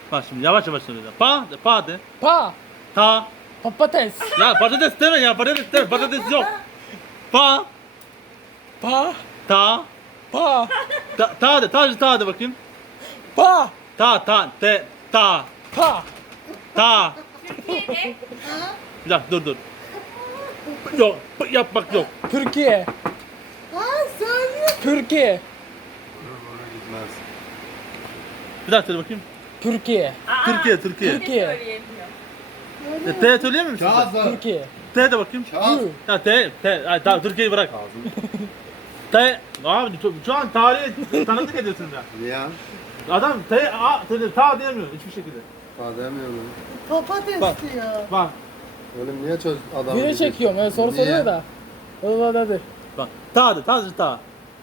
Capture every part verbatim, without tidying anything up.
Bak şimdi yavaş yavaş söyleyeceğim. Pa, de, pa de. Pa. Ta. Patates. Ya patates deme ya patates deme. Patates yok. Pa. Pa. Ta. Pa. Ta, ta de. Ta, ta de bakayım. Pa. Ta, ta, te, ta. Pa. Ta. Türkiye'de Bir dakika dur dur. Yok yapmak yok. Türkiye. Ha söyle. Türkiye. Gitmez. Bir daha söyle bakayım. Türkiye. Aa, Türkiye, Türkiye. ben de Türkiye. söyleyemiyorum. E, T söyleyemiyor musun? Kağıt var. Türkiye. T de bakayım. Kağıt. Hı. Ya T, T. Ay, tamam Türkiye'yi bırak. T. Abi şu- şu an tarihi tanıklık ediyorsun ya. Niye? Adam T, A, T, ta diyemiyor hiçbir şekilde. Demiyorum. Patates Bak. diyor. Bak, Oğlum niye çöz adam Bire gibi? çekiyorum. Evet, soru Niye? soruyor da. Valla dedi. bak. Ta de, ta de, ta.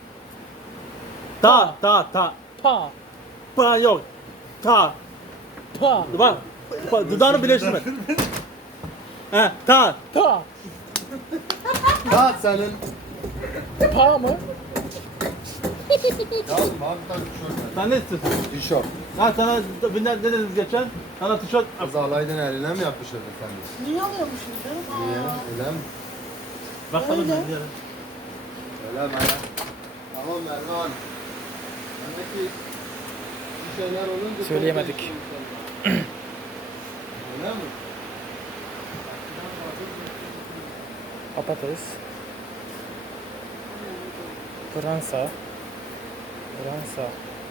Ta, ta, ta. Pa. Pa yok. Ta. Pa. Bak. Pa, dudağını birleştirme. He, ta. Ta. Kağıt senin. Pa mı? Yazma abi bir tane tişört ver. Sen ne istiyorsun? Tişört. Ha sana ne, ne dediniz geçen? Sana tişört. Kız alaydın eline mi yapmışlar efendim? Niye alıyormuşum canım? Niye? Aa. Öyle mi? Bakalım Öyle. bir yere. Öyle mi? Öyle. Tamam Mervan. Bendeki bir şeyler olunca... Söyleyemedik. Öyle mi? Patates. Fransa. Fransa.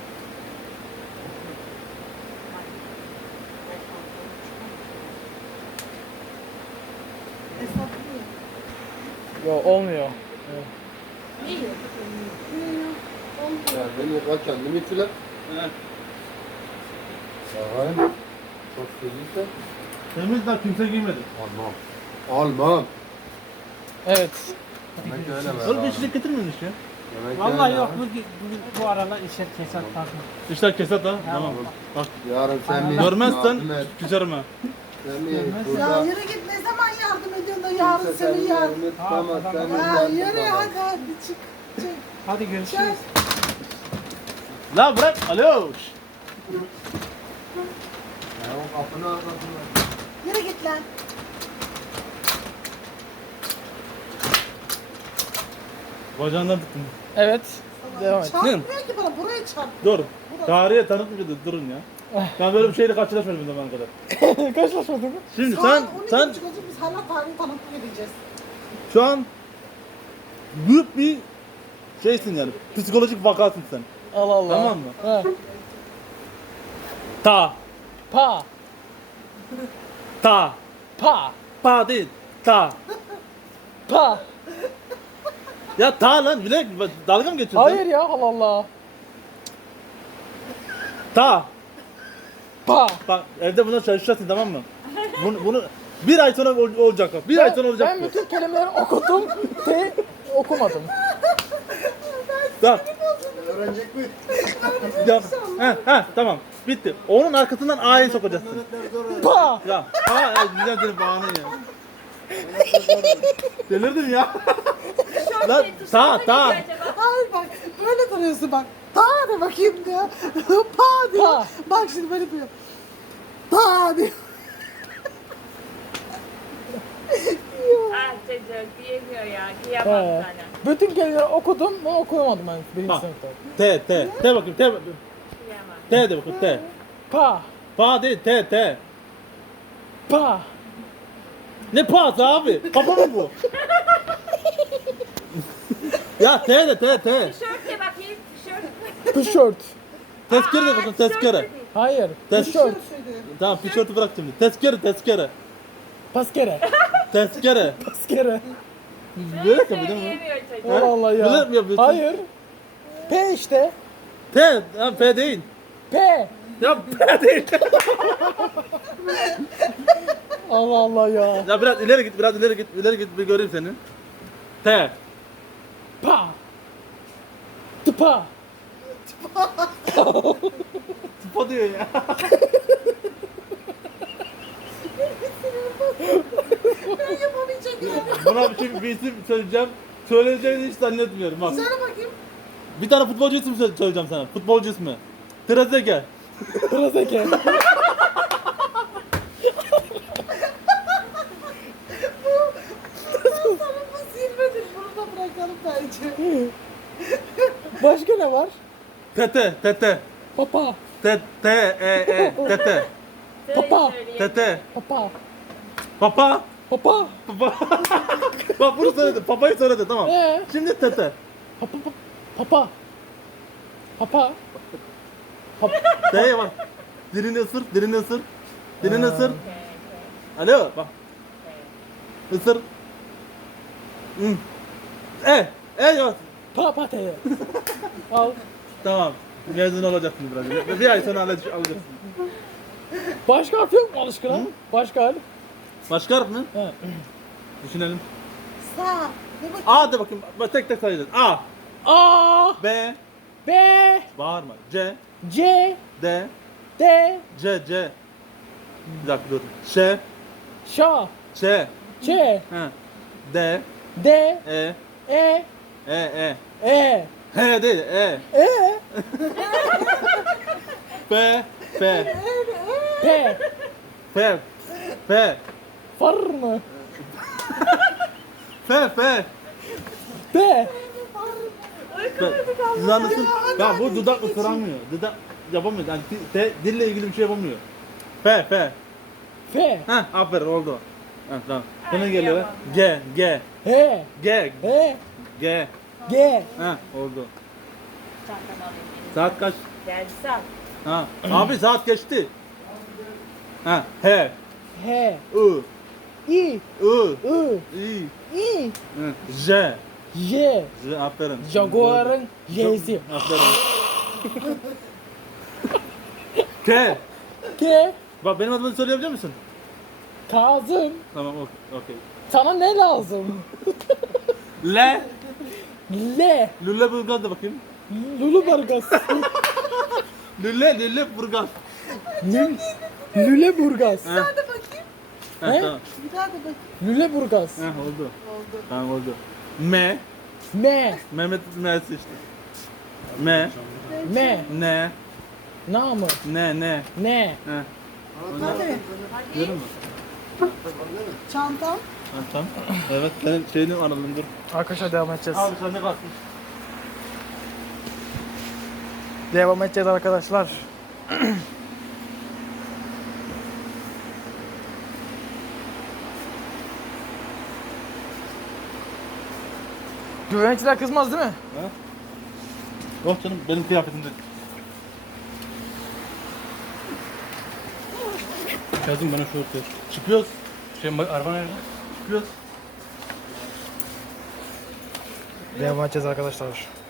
Hesaplayayım. Yo olmuyor. Evet. Kendini yıka kendini ütüle. He. Bakayım. Çok tuzluysa. Temiz daha kimse giymedi. Almam. Almam. Evet. Demek ki öyle Mervan. Oğlum bir içecek getirmiyorsun işte. Demek ki Vallahi öyle yok ha. bugün, bugün bu aralar işler kesat kalkıyor. İşler kesat ha. Tamam. Bak. Yarın sen bir Görmezsen yardım et. küserim ha. Sen bir Ya burada yürü git ne zaman yardım ediyorsun da yarın kimse seni senin yardım. yerini tutamaz. Ha, Sen tamam. Ya yardım yürü et. hadi hadi çık. Çık. Hadi görüşürüz. La bırak. Alo. Ya o kapının arkasında. Yürü git lan. Bacağından tuttum. Evet. Devam et. Çarpmıyor ki bana buraya çarp. Dur. Tarihe tanıklık edin. Durun ya. Ben böyle bir şeyle karşılaşmadım bu zamana kadar. Karşılaşmadın mı? Şimdi Saat sen on iki sen buçuk olacak, biz hala tarihi tanıklık edeceğiz. şu an büyük bir şeysin yani. Psikolojik vakasın sen. Allah Allah. Tamam mı? Ha. Ta. Pa. Ta. Pa. Pa değil. Ta. Pa. Ya ta lan bilek dalga mı geçiyorsun? Hayır ya Allah Allah. Ta. Pa. Bak evde buna çalışacaksın tamam mı? Bunu, bunu bir ay sonra ol- olacak bak. Bir ay sonra olacak Ben bu. bütün kelimeleri okudum. T okumadım. Tamam. Öğrenecek mi? Ya, he, he, tamam. Bitti. Onun arkasından A'yı sokacaksın. Pa. Ya. Ha, ya, güzel senin bağını ya. Delirdim ya. Lan ta ta. Hayır bak böyle duruyorsun bak. Ta de bakayım diyor. Pa diyor. Pa. Bak şimdi böyle diyor. Pa diyor. Ah çocuk diyemiyor ya. Kıyamam He. sana. Bütün kelimeleri okudum ama okuyamadım ben birinci Bak. sınıfta. T T. T bakayım. T bakayım. Kıyamam. T de bakayım. T. Pa. Pa değil. T T. Pa. Ne pahası abi? Kafa mı bu? Ya T de T T. Tişört de bakayım. Tişört. Tişört. Tezkere de bakın tişört tezkere. de değil. Hayır. Tez- Tişört. Tamam tişörtü bırak şimdi. Tezkere tezkere. Paskere. Tezkere. Paskere. Böyle yapıyor değil mi? Söyleyemiyor çocuk. Allah Allah ya. Böyle mi yapıyorsun? Hayır. P işte. T. Ha, P değil. P. Ya P değil. Allah Allah ya. Ya biraz ileri git, biraz ileri git, ileri git bir göreyim seni. T. Pa. Tıpa. Tıpa diyor ya. Ben yapamayacak yani. Buna bir şey bir isim söyleyeceğim. Söyleyeceğini hiç zannetmiyorum bak. Söyle bakayım. Bir tane futbolcu ismi söyle- söyleyeceğim sana. Futbolcu ismi. Trezeguet. Pıraseke. ne var? Tete, tete. Papa. T, T, E, E, tete. Papa. Tete. Papa. Papa. Papa. Papa. Bak bunu söyledi. Papayı söyledi tamam. Ee? Şimdi tete. Papa. Papa. Papa. Papa. T'ye bak. Dilini ısır, dilini ısır. Dilini Aa. ısır. Alo bak. Isır. Hmm. E, e yok. Papa te. Al. Tamam. Mezun olacaksın biraz. Bir, bir ay sonra alacaksın. alacaksın. Başka harf yok mu alışkına? Başka harf. Başka harf mı? He. Düşünelim. Sağ. De bakayım. A de bakayım. Bak tek tek sayacağız. A, A. B, B. bağırma. C, C. D, D. C, C. Bir dakika dur. Ş, Şa. Ç, Ç. H, D, D. E, E. E, E. E. H değil, E. E. F, F, P. F, F, Far mı? F, F. P. Siz anlasın. Ya bu dudak ısıramıyor. Dudak yapamıyor. Yani di- de- dille ilgili bir şey yapamıyor. F, F. F. Heh, aferin oldu. Heh, tamam. Sana Ay, geliyor. yapamam. G, G, H. G, H. G. G. Heh, oldu. Çantamı alayım. Saat kaç? Geldi saat. Ha. Abi saat geçti. Ha, H, H. I, I. I, I. I, I. Hı, J. J. J, aferin. Jaguar'ın J'si. Aferin. K. K. Bak benim adımı söyleyebilir misin? Kazım. Tamam, okey. okey. Sana ne lazım? L. L. Lüleburgaz de bakayım. Lüleburgaz. Lüle, Lüleburgaz. Lül. Lüleburgaz. Heh, Bir daha de bakayım. heh, He? tamam. Bir daha de bakayım. Lüleburgaz. Heh, oldu. Oldu. Tamam oldu. M. M. Mehmet Mersi işte. M. M. Ne. Namı. Ne, ne. Ne. Heh. Hadi. Görüyor musun? Çantam. Ha, tamam. Evet, senin şeyini aradım dur. Arkadaşlar devam edeceğiz. Abi sen ne kalsın? Devam edeceğiz arkadaşlar. Güvenlikçiler kızmaz değil mi? Ha? Yok canım, benim kıyafetimde. Kazım bana şu ortaya. Çıkıyoruz. Şey bak araba nerede? Çıkıyoruz. Devam edeceğiz arkadaşlar.